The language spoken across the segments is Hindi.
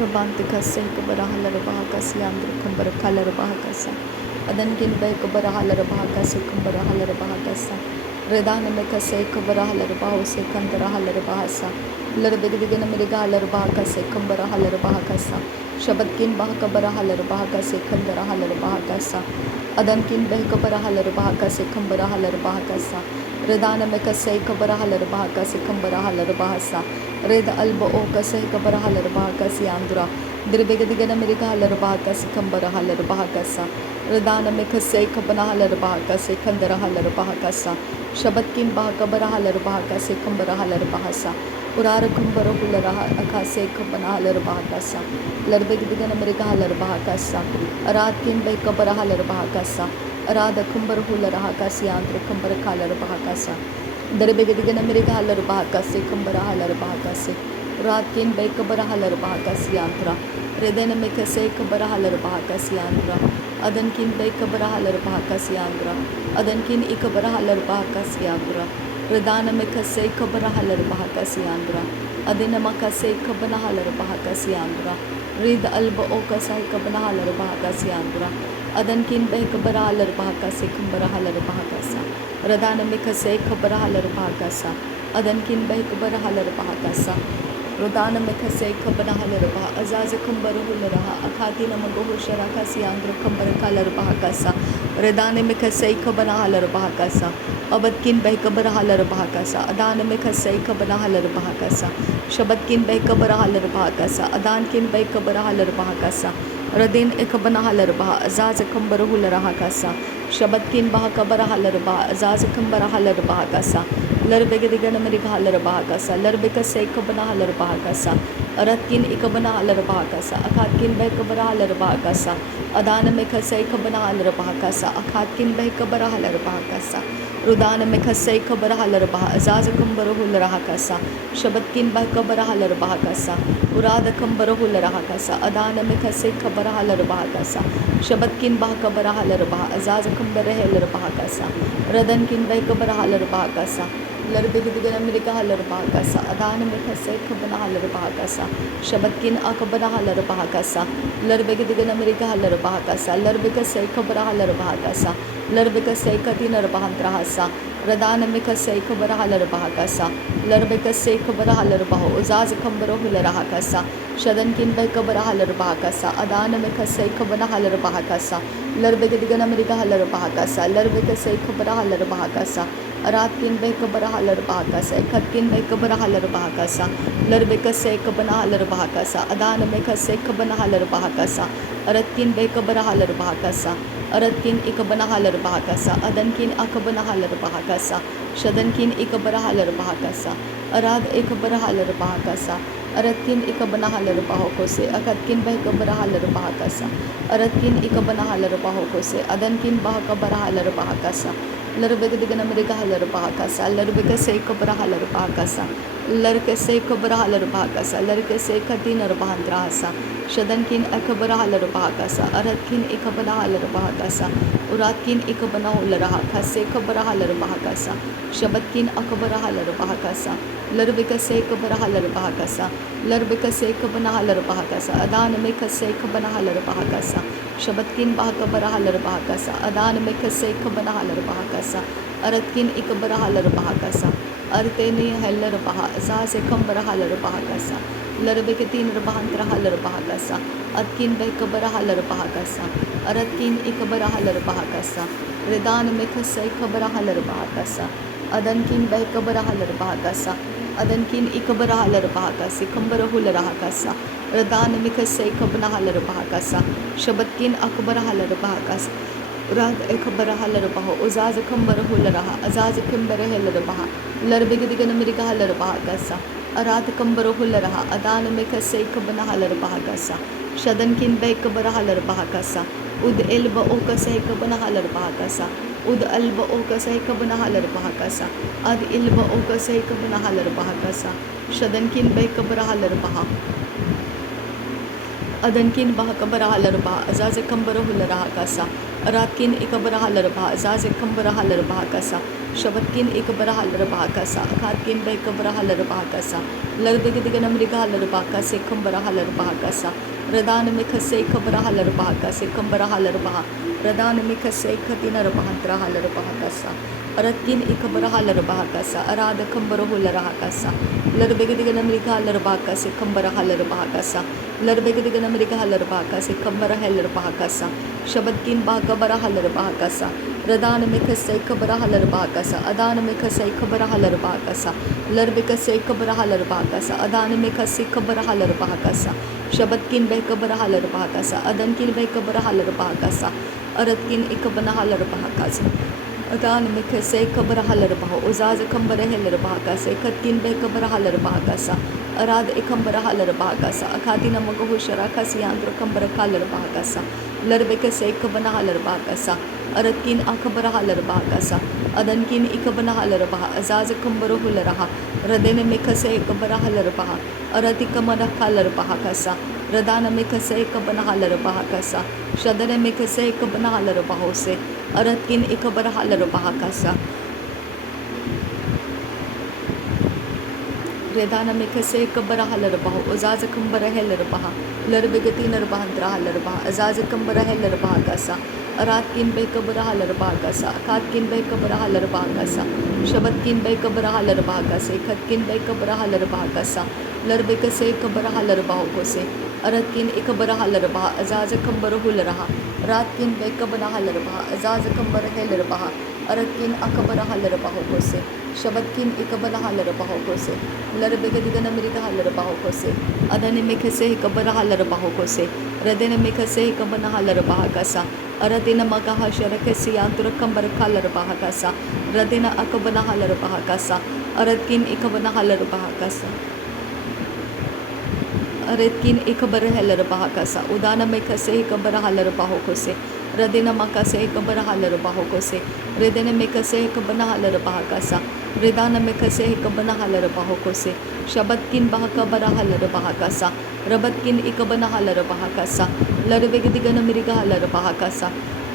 Rabante kase kabarahala rabahakasi andra kambara kala rabahakasa. Adankin bay kabarahala rabahakasi kambarahala rabahakasa. Redana me kase kabarahala rabahose kandarahala rabahasa. Larbegdigana mirigahala rabahakase kambarahala rabahakasa. Shabatkin bahakabarahala rabahakase kandarahala rabahakasa. Adankin bay kabarahala rabahakase kambarahala rabahakasa. Redana me kase kabarahala rabahakase kambarahala rabahasa. Red alba o kase kabarahala rabahakasi andra. Dirbegadigana mirigahala rabahakase kambarahala rabahakasa. Redana me kase kabanahala rabahakase kandarahala rabahakasa. Shabatkin bahakabarahala rabahakase kambarahala rabahasa. Urara kumbara hularaha akase kabanahala rabahakasa. Larbegadigana mirigahala rabahakasa. Aratkin bay kabarahala rabahakasa. Arada kumbara hularaha kasi andra kumbara kala rabahakasa. Darbegadigana mirigahala rabahakase kambarahala rabahakase. Ratkin bay kabarahala rabahakasi andra. Redana me kase kabarahala rabahakasi andra. Adankin bay kabarahala rabahakasi andra. Adankin ikabarahala rabahakasi andra. Redana me kase kabarahala rabahakasi andra. Adina makase kabanahala rabahakasi andra. Red alba o kasai kabanahala rabahakasi andra. Adankin bay kabarahala rabahakase kambarahala rabahakasa. Radana me kase kabarahala rabahakasa. Adankin bay kabarahala rabahakasa. Rodana me kase kabanahala rabah. Azaza kambarahu raha. Akhati namagohu sharakasi andra kambarakala rabahakasa. Redane me kase kabanahala rabahakasa. Abadkin bay kabarahala rabahakasa. Adana me kase kabanahala rabahakasa. Shabatkin bay kabarahala rabahakasa. Adankin bay kabarahala rabahakasa. Radin ekabanahala rabah. Azaza kambarahu rahakasa. Shabatkin baha kabarahala rabah. Azaza kambarahala rabahakasa. Larbegadigana mirigahala rabahakasa. Larbekase kabanahala rabahakasa. Aratkin ikabanahala rabahakasa. Akhatkin bay kabarahala rabahakasa. Adana me kase kabanahala rabahakasa. Akhatkin bay kabarahala rabahakasa. Rudana me kase kabarahala rabah. Azaza kambarahu rahakasa. Shabatkin bay kabarahala rabahakasa. Urada kambarahu rahakasa. Adana me kase kabarahala rabahakasa. Shabatkin bah kabarahala rabah. Azaza kambarahela rabahakasa. Radankin bay kabarahala rabahakasa. Larbegadigana mirigahala rabahakasa. Adana me kase kabanahala rabahakasa. Shabatkin akabanahala rabahakasa. Larbegadigana mirigahala rabahakasa. Larbekase kabarahala rabahakasa. Larbekase katina rabahantrahasa. Radana me kase kabarahala rabahakasa. Larbekase kabarahala rabaho. Uzaz kambarahu rahakasa. Shadankin bay kabarahala rabahakasa. Adana me kase kabanahala rabahakasa. Larbegadigana mirigahala rabahakasa. Larbekase kabarahala rabahakasa. Aratkin bay kabarahala rabahakasa. Ekhatkin bay kabarahala rabahakasa. Larbekase kabanahala rabahakasa. Adana me kase kabanahala rabahakasa. Aratkin bay kabarahala rabahakasa. Aratkin ikabanahala rabahakasa. Adankin akabanahala rabahakasa. Shadankin ikabarahala rabahakasa. Arad ikabarahala rabahakasa. Aratkin ikabanahala rabahokose. Akhatkin bay kabarahala rabahakasa. Aratkin ikabanahala rabahokose. Adankin bahakabarahala rabahakasa. Larbegadigana mirigahala rabahakasa. Larbekase kabarahala rabahakasa. Larkase kabarahala rabahakasa. Larkase katina rabahantrahasa. Shadankin akabarahala rabahakasa. Aratkin ikabanahala rabahakasa. Uratkin ikabanahala rahakase kabarahala rabahakasa. Shabatkin akabarahala rabahakasa. Larbekase kabarahala rabahakasa. Larbekase kabanahala rabahakasa. Adana me kase kabanahala rabahakasa. Shabatkin bahakabarahala rabahakasa. Adana me kase kabanahala rabahakasa. Aratkin ikabarahala rabahakasa. Arteni hella rabaha. Azase kambarahala rabahakasa. Larbekatin rabahantrahala rabahakasa. Atkin bay kabarahala rabahakasa. Aratkin ikabarahala rabahakasa. Redana me kase kabarahala rabahakasa. Adankin bay kabarahala rabahakasa. Adankin ikabarahala rabahakasa. Kambarahula rahakasa. Radana me kase kabanahala rabahakasa. Shabatkin akbarahala rabahakasa. Rad ekabarahala rabaho. Uzaz kambarahula raha. Azaz kambarahela rabaha. Larbegadigana mirigahala rabahakasa. Arat kambarahula raha. Adana me kase kabanahala rabahakasa. Shadankin bay kabarahala rabahakasa. Ud elba o kase kabanahala rabahakasa. Ud alba o kase kabanahala rabahakasa. Ad ilba o kase kabanahala rabahakasa. Shadankin bay kabarahala rabaha. Adankin baha kabarahala rabah. Azaz kambarahula rahakasa. Aratkin ikabarahala rabah. Azaz kambarahala rabahakasa. Shabatkin ikabara halarbakasa, Katkin bekabara halarbakasa, Larbigidiganamriga halarbaka, Sekambara halarbakasa, Radana Mikase kabara halarbaka, Sekambara halarbaha, Radana Mikase katina rabahantra halarbakasa, Aratkin ikabara halarbakasa, Arada kambara hularahakasa, Larbigidiganamriga halarbaka, Sekambara halarbakasa, Larbigidiganamriga halarbaka, Sekambara halarbakasa, Shabatkin bakabara halarbakasa, Radana Mikase kabara halarbakasa, Adana Mikase kabara halarbakasa, Larbikase kabara halarbakasa, Adana Mikase kabara halarbakasa, Shabatkin bekabara halarbakasa, Adankin bekabara halarbakasa, Aratkin ikabana halarbakasa, Adana Mikase kabara halarbaha, Uzaza kambara halarbakasa, Katkin bekabara halarbakasa, Arad ikambara halarbakasa, Akatina Magahushara Andro kambara halarbakasa, Larbikase kabana halarbakasa, Aratkin akabara halarbakasa, Adankin ikabana halarbaha, Azaza kambara hularaha, Radene Mikase kabara halarbaha, Aratikamana halarbakasa, Radana Mikase kabana halarbakasa, Shadane Mikase kabana halarbahose, Aratkin ikabara halarbakasa, Redana Mikase kabara halarbaha, Uzaza kambara halarbaha, Larbigati narbahandra halarbaha, Azaza kambara halarbakasa, Aratkin bekabara halarbakasa, Katkin bekabara halarbakasa, Shabatkin bekabara halarbakasa, Katkin bekabara halarbakasa, Larbikase kabara halarbahose, Aratkin ikabara halarbaha, Azaza kambara hularaha, Ratkin bekabara halarbaha, Azaza kambara halarbaha, Aratkin akabara halarbahose, Shabatkin ikabara halarbahose, Larbigadiganamrita halarbahose, Adani Mikase kabara halarbahose, Radena Mikase kabana halarbahakasa, Aradina Magaha Sharakasi Anturakambara Kalarbahakasa, Radina akabana halarbahakasa, Aratkin ikabana halarbahakasa, Aretkin ikabara halarbahakasa, Udana Mikase kabara halarbahokose, Radina Makase kabara halarbahokose, Redena Mikase kabana halarbahakasa, Redana Mikase kabana halarbahokose, Shabatkin bahakabara halarbahakasa, Rabatkin ikabana halarbahakasa, Larvegdiganamiriga halarbahakasa,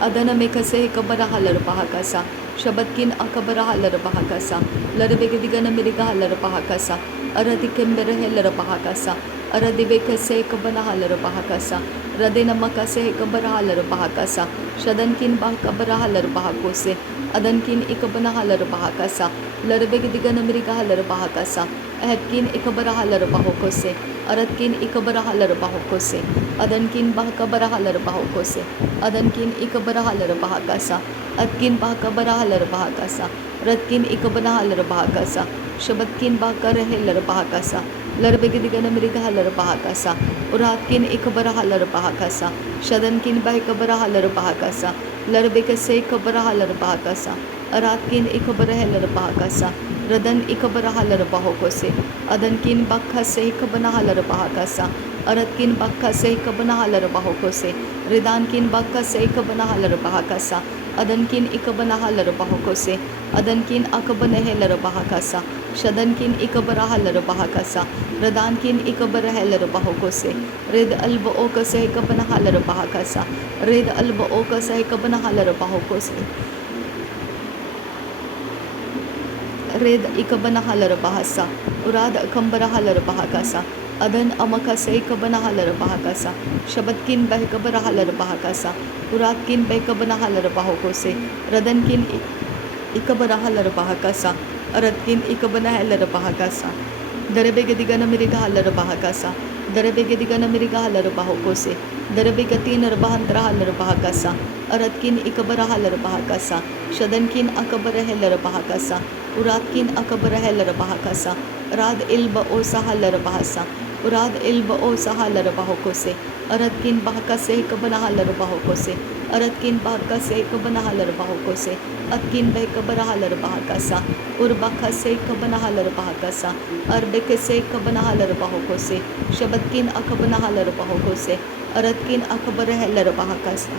Adana Mikase kabara halarbahakasa, Shabatkin akabara halarbahakasa, Larvegdiganamiriga halarbahakasa, Aradikembere halarbahakasa, Aradibekase kabana halarbahakasa, Radena Makase kabara halarbahakasa, Shadankin bakabara halarbahakose, Adankin ikabana halarbahakasa, Larvegdiganamiriga halarbahakasa, Ahadkin ikabara halarbahokose, Aratkin ikabara halarbahokose, Adankin bakabara halarbahokose, Adankin ikabara halarbahakasa, Atkin bakabara halarbahakasa, Ratkin ikabana halarbahakasa, Shabatkin bakare halarbahakasa, Larbegidiganamriga halarbahakasa, Uratkin ikabara halarbahakasa, Shadankin bakabara halarbahakasa, Larbekase kabara halarbahakasa, Aratkin ikabara halarbahakasa, Radan ikabara halarbahokose, Adankin bakkase kabana halarbahakasa, Aratkin bakkase kabana halarbahokose, Ridankin bakkase kabana halarbahakasa, Adankin ikabana halarbahokose, Adankin akabana halarbahakasa, Shadankin ikabara halarbahakasa, Radankin ikabara halarbahokose, Red alba okase kabana halarbahakasa, Red alba okase kabana halarbahokose, Red ikabana halarbahasa, Urada kambara halarbahakasa, Adan amakase kabana halarbahakasa, Shabatkin behkabara halarbahakasa, Uratkin bekabana halarbahokose, Radankin ikabara halarbahakasa, Aratkin ikabana halarbahakasa, Darebegadiganamiriga halarbahakasa, Darebegadiganamiriga halarbahokose, Darebegatin narbahantra halarbahakasa, Aratkin ikabara halarbahakasa, Shadankin akabara halarbahakasa, Uratkin akabara halarbahakasa, Rad ilba osa halarbahasa, Urad ilba osa halarbahokose, Aratkin bahakase kabana halarbahokose, Aratkin bahakase kabana halarbahokose, Atkin bekabara halarbahakasa, Urbakase kabana halarbahakasa, Arbekase kabana halarbahokose, Shabatkin akabana halarbahokose, Aratkin akabara halarbahakasa,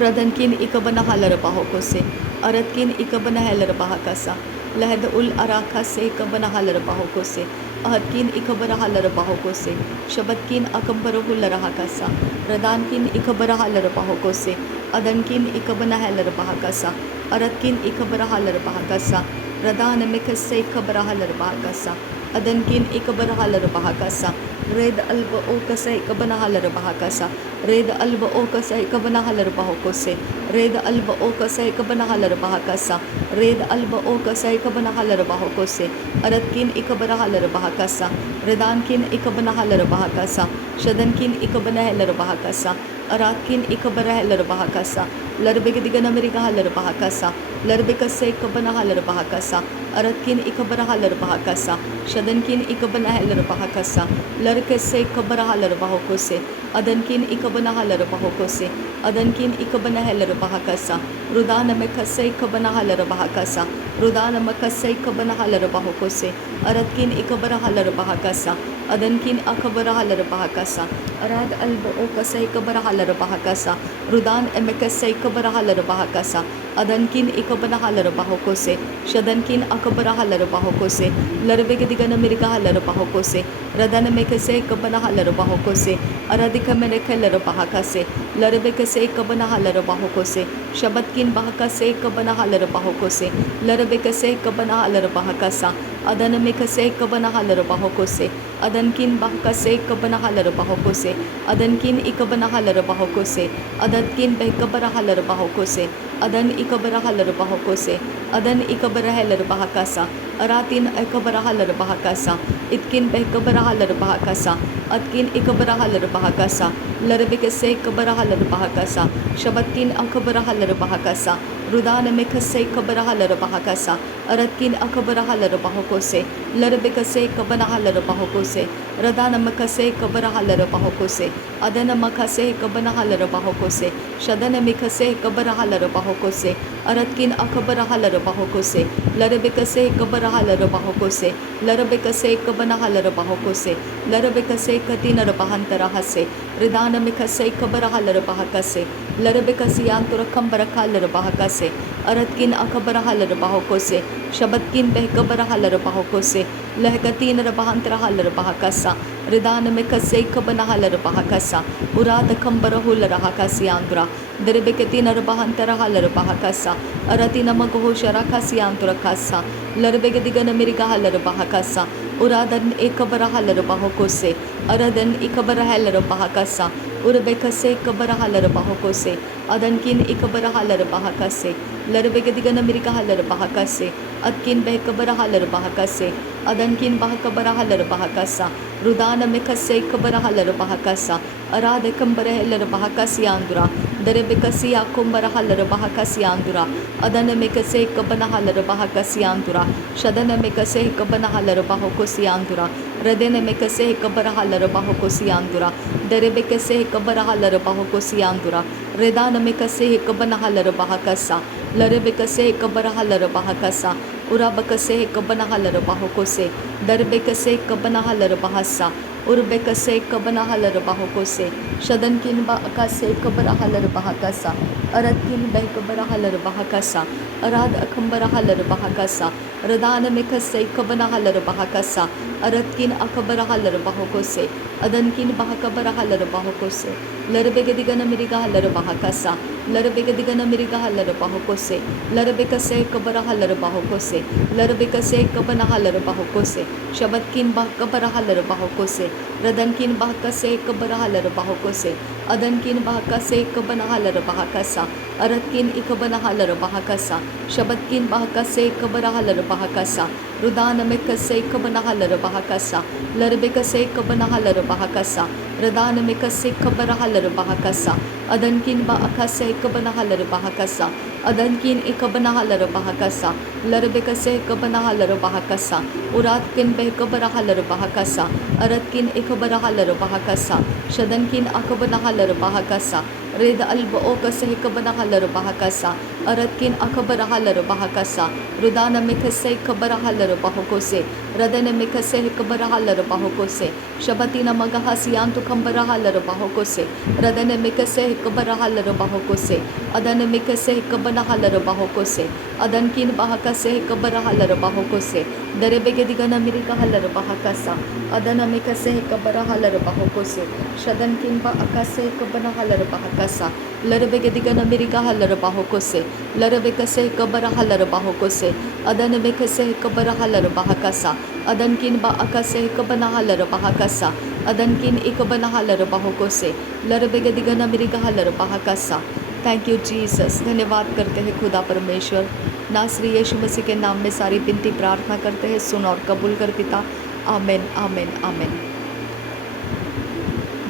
Radankin ikabana halarbahokose, Aratkin ikabana halarbahakasa, Lahad ul arakase kabana halarbahokose, Ahadkin ikabara halarbahokose, Shabatkin akambara hularahakasa, Radankin ikabara halarbahokose, Adankin ikabana halar bahakasa. Aratkin ikabara halar bahakasa. Radana mikase kabara halar bahakasa. Adankin ikabara halar bahakasa. Red alba okasa ikabana halar bahakasa. Red alba okasa ikabana halar bahakose. Red alba okasa ikabana halar bahakasa. Red alba okasa ikabana halar bahakose. Aratkin ikabara halar bahakasa. Redankin ikabana halar bahakasa. Shadankin ikabana halar bahakasa. Aratkin ikabara halar bahakasa. Larbegadigan America halar bahakasa. Larbekase ikabana halar bahakasa. Aratkin ikabara halar bahakasa. Shadankin ikabana halar bahakasa. Larkase ikabara halar bahakose. Adankin ikabana halar bahakose. Adankin ikabana halar bahakasa. Rudana mekase ikabana halar bahakasa. Rudana makase ikabana halar bahakose. Aratkin ikabara halar bahakasa. Adankin akabara halar bahakasa. Arad alba okase ikabara halar bahakasa. Rudan emekase ikabara halar bahakasa. Adankin ikabana halar bahakose. Shadankin akabara halar bahakose. Larbegadigan America halar bahakose. Radana mekase ikabana halar bahakose. Aradika menekalar bahakase. Larbekase ikabana halar bahakose. Shabatkin bahakase ikabana halar bahakose. Larbekase ikabana halar bahakasa. Adana mekase ikabana halar bahakose. Adankin bahakase ikabana halar bahakose. Adankin ikabana halar bahakose. Adatkin behkabara halar bahakose. Adan ikabara halar bahakose. Adan ikabara halar bahakasa. Aratin ikabara halar bahakasa. Itkin behkabara halar bahakasa. Atkin ikabara halar bahakasa. Larbekase ikabara halar bahakasa. Shabatkin akabara halar bahakasa. Rudana mekase ikabara halar bahakasa. Aratkin akabara halar bahakose. Larbekase ikabana halar bahakose. Radana makase ikabara halar bahakose. Adana makase ikabana halar bahakose. Shadana mekase ikabara halar bahakose. Aratkin akabara halar bahakose. Larbekase ikabara halar bahakose. Larbekase ikabana halar bahakose. Larbekase katina bahantara hase. Ridana mekase ikabara halar bahakase. Larbekase yantura kambara halar bahakase. Aratkin akabara halar bahakose. Shabatkin behkabara halar bahakose. Lehkatin bahantara halar bahakasa. Ridana mekase ikabana halar bahakasa. Urada kambara hular hakasi andura. Derebekatina bahantara halar bahakasa. Aratina magohosha rakasi antura kasa. Larbegadigan America halar bahakasa. Uradan ikabara halar bahakose. Aradan ikabara halar bahakasa. Urbekase ikabara halar bahakose. Adankin ikabara halar bahakase. Larbegadigan America halar bahakase. Atkin behkabara halar bahakase. Adankin bahakabara halar bahakasa. Rudana mekase ikabara halar bahakasa. Arada kambara halar bahakasi andura. Derebekasi akumbara halar bahakasi andura. Adana mekase ikabana halar bahakasi andura. Shadana mekase ikabana halar bahakosi andura. Radene mekase ikabara halar bahakosi andura. Derebekase ikabara halar bahakosi andura. Redana mekase ikabana halar bahakasa. Larebekase ikabara halar bahakasa. Urabakase ikabana halar bahakose. Darbekase ikabana halar bahasa. Urbekase ikabana halar bahakose. Shadankin ba akase ikabara halar bahakasa. Aratkin behkabara halar bahakasa. Arad akambara halar bahakasa. Radana mekase ikabana halar bahakasa. Aratkin akabara halar bahakose. Adankin bahakabara halar bahakose. Larbegadigan America halar bahakasa. Larbegadigan America halar bahakose. Larbekase ikabara halar bahakose. Larbekase ikabana halar bahakose. Shabatkin bahakabara halar bahakose. Radankin bahakase ikabara halar bahakose. Adankin bahakase ikabana halar bahakasa. Aratkin ikabana halar bahakasa. Shabatkin bahakase ikabara halar bahakasa. Rudana mekase ikabana halar bahakasa. Larbekase ikabana halar bahakasa. Radana mekase ikabara halar bahakasa. Adankin bahakase ikabana halar bahakasa. Adankin ikabana halar bahakasa. Larbekase ikabana halar bahakasa. Uratkin behkabara halar bahakasa. Aratkin ikabara halar bahakasa. Shadankin akabana halar bahakasa. Reda alba okase ikabana halar bahakasa. Aratkin akabara halar bahakasa. Rudana mekase ikabara halar bahakose. Radana mekase ikabara halar bahakose. Shabatina magahasi antu kambara halar bahakose. Radana mekase ikabara halar bahakose. Adana mekase ikabana halar bahakose. Adankin bahakase ikabara halar bahakose. Derebegadigan America halar bahakasa. Adana mekase ikabara halar bahakose. Shadankin ba akase ikabana halar bahakasa. लरबे के दिगन मेरी का हलर बाहो को से लरबे कसे कबर हलर बाहो को से अदन में कसे कबर हलर बाह कसा अदन किन बा अकसे कबना हलर बाह कसा अदन किन एक बना हलर बाहो को से लरबे के दिगन मेरी का हलर बाह कसा। Thank you Jesus. धन्यवाद करते हैं खुदा परमेश्वर। नासरी यीशु मसीह के नाम में सारी विनती प्रार्थना करते हैं, सुन और कबूल कर पिता। आमीन आमीन आमीन।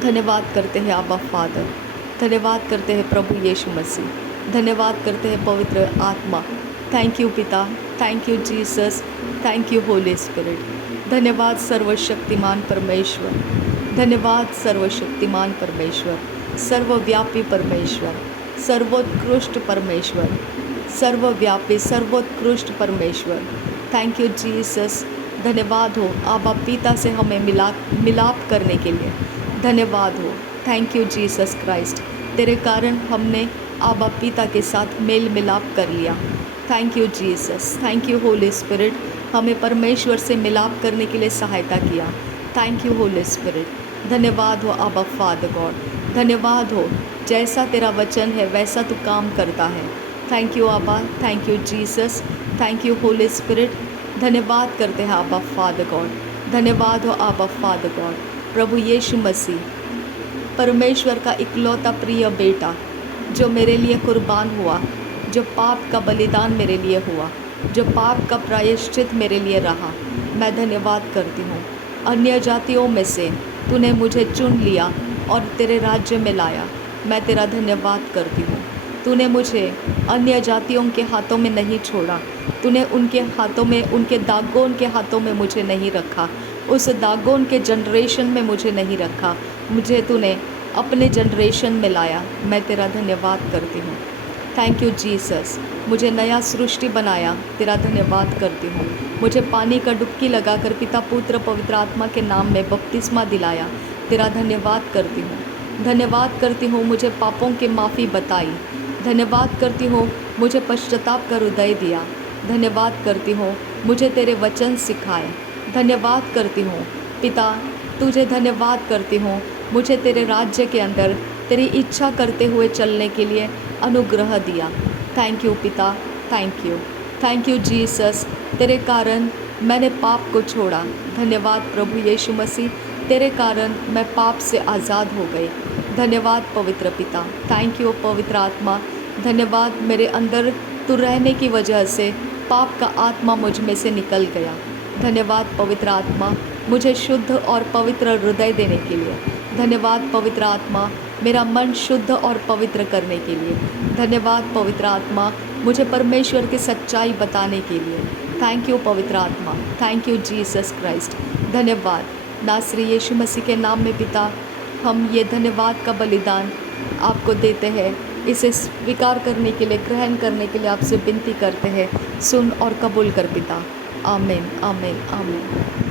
धन्यवाद करते हैं आबा फादर, धन्यवाद करते हैं प्रभु यीशु मसीह, धन्यवाद करते हैं पवित्र आत्मा। थैंक यू पिता, thank you Jesus, thank you Holi spirit. धन्यवाद सर्वशक्तिमान परमेश्वर, धन्यवाद सर्वशक्तिमान परमेश्वर, सर्वव्यापी परमेश्वर, सर्वोत्कृष्ट परमेश्वर, सर्वव्यापी सर्वोत्कृष्ट परमेश्वर। Thank you Jesus. धन्यवाद हो आबा पिता से हमें मिलाप करने के लिए। धन्यवाद हो। थैंक यू जीसस क्राइस्ट, तेरे कारण हमने आबा पिता के साथ मेल मिलाप कर लिया। Thank you Jesus, thank you Holi spirit, हमें परमेश्वर से मिलाप करने के लिए सहायता किया। Thank you Holi spirit. धन्यवाद हो आबा फादर गॉड, धन्यवाद हो, जैसा तेरा वचन है वैसा तू काम करता है। थैंक यू आबा, thank you Jesus, thank you Holi spirit. धन्यवाद करते हैं आबा फादर गॉड, धन्यवाद हो आबा फादर गॉड। प्रभु यीशु मसीह, परमेश्वर का इकलौता प्रिय बेटा जो मेरे लिए कुर्बान हुआ, जो पाप का बलिदान मेरे लिए हुआ, जो पाप का प्रायश्चित मेरे लिए रहा, मैं धन्यवाद करती हूँ। अन्य जातियों में से तूने मुझे चुन लिया और तेरे राज्य में लाया, मैं तेरा धन्यवाद करती हूँ। तूने मुझे अन्य जातियों के हाथों में नहीं छोड़ा, तूने उनके हाथों में, उनके दागोन के हाथों में मुझे नहीं रखा, उस दागोन के जनरेशन में मुझे नहीं रखा, मुझे तूने अपने जनरेशन में लाया, मैं तेरा धन्यवाद करती हूँ। Thank you Jesus. मुझे नया सृष्टि बनाया, तेरा धन्यवाद करती हूँ। मुझे पानी का डुबकी लगाकर पिता पुत्र पवित्र आत्मा के नाम में बपतिस्मा दिलाया, तेरा धन्यवाद करती हूँ। धन्यवाद करती हूँ मुझे पापों की माफ़ी बताई, धन्यवाद करती हूँ मुझे पश्चाताप का हृदय दिया, धन्यवाद करती हूँ मुझे तेरे वचन सिखाए, धन्यवाद करती हूँ पिता, तुझे धन्यवाद करती हूँ मुझे तेरे राज्य के अंदर तेरी इच्छा करते हुए चलने के लिए अनुग्रह दिया। थैंक यू पिता, थैंक यू जीसस, तेरे कारण मैंने पाप को छोड़ा। धन्यवाद प्रभु यीशु मसीह, तेरे कारण मैं पाप से आज़ाद हो गई। धन्यवाद पवित्र पिता, थैंक यू पवित्र आत्मा, धन्यवाद मेरे अंदर तू रहने की वजह से पाप का आत्मा मुझ में से निकल गया। धन्यवाद पवित्र आत्मा, मुझे शुद्ध और पवित्र हृदय देने के लिए। धन्यवाद पवित्र आत्मा, मेरा मन शुद्ध और पवित्र करने के लिए। धन्यवाद पवित्र आत्मा, मुझे परमेश्वर की सच्चाई बताने के लिए। थैंक यू पवित्र आत्मा, थैंक यू जीसस क्राइस्ट। धन्यवाद नासरी यीशु मसीह के नाम में पिता, हम ये धन्यवाद का बलिदान आपको देते हैं, इसे स्वीकार करने के लिए, ग्रहण करने के लिए आपसे विनती करते हैं, सुन और कबूल कर पिता। आमीन आमीन आमीन।